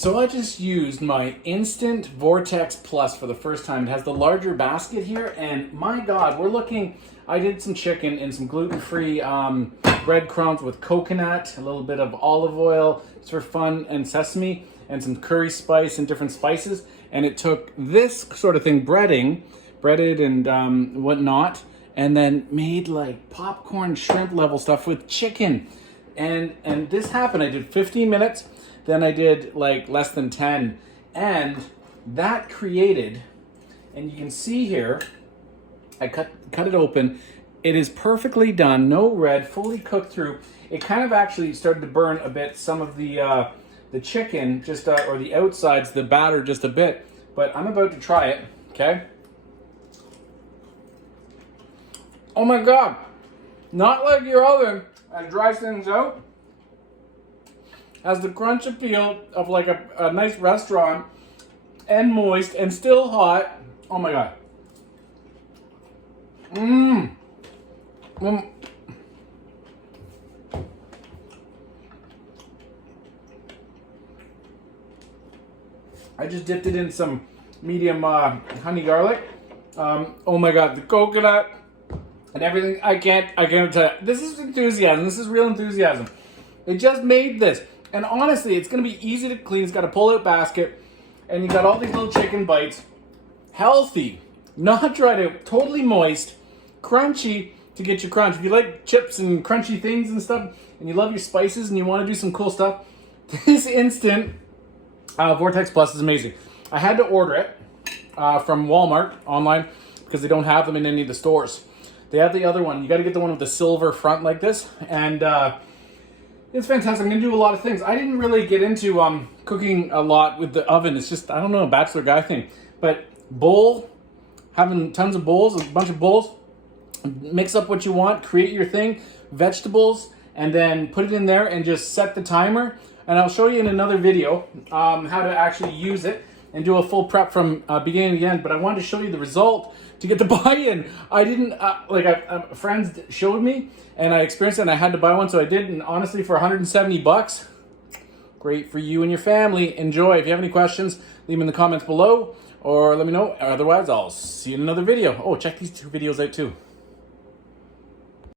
So I just used my Instant Vortex Plus for the first time. It has the larger basket here, and my God, I did some chicken and some gluten-free breadcrumbs with coconut, a little bit of olive oil, just for fun, and sesame, and some curry spice and different spices. And it took this sort of thing, breaded and whatnot, and then made like popcorn shrimp level stuff with chicken. And this happened, I did 15 minutes, then I did like less than 10, and that created, and you can see here, I cut it open. It is perfectly done, no red, fully cooked through. It kind of actually started to burn a bit, some of the chicken, just or the outsides, the batter just a bit. But I'm about to try it, okay? Oh my God, not like your oven that dries things out. Has the crunch appeal of like a nice restaurant, and moist and still hot. Oh my God. I just dipped it in some medium honey garlic. Oh my God, the coconut and everything. I can't tell you. This is enthusiasm. This is real enthusiasm. It just made this. And honestly, it's going to be easy to clean. It's got a pull-out basket. And you got all these little chicken bites. Healthy. Not dried out. Totally moist. Crunchy to get your crunch. If you like chips and crunchy things and stuff, and you love your spices and you want to do some cool stuff, this Instant Vortex Plus is amazing. I had to order it from Walmart online because they don't have them in any of the stores. They have the other one. You got to get the one with the silver front like this. And it's fantastic. I'm going to do a lot of things. I didn't really get into cooking a lot with the oven. It's just, I don't know, a bachelor guy thing. But having tons of bowls, a bunch of bowls, mix up what you want, create your thing, vegetables, and then put it in there and just set the timer. And I'll show you in another video how to actually use it and do a full prep from beginning to end. But I wanted to show you the result to get the buy-in. I didn't, friends showed me and I experienced it and I had to buy one, so I did. And honestly, for 170 bucks, great for you and your family. Enjoy. If you have any questions, leave them in the comments below or let me know. Otherwise, I'll see you in another video. Oh, check these two videos out too.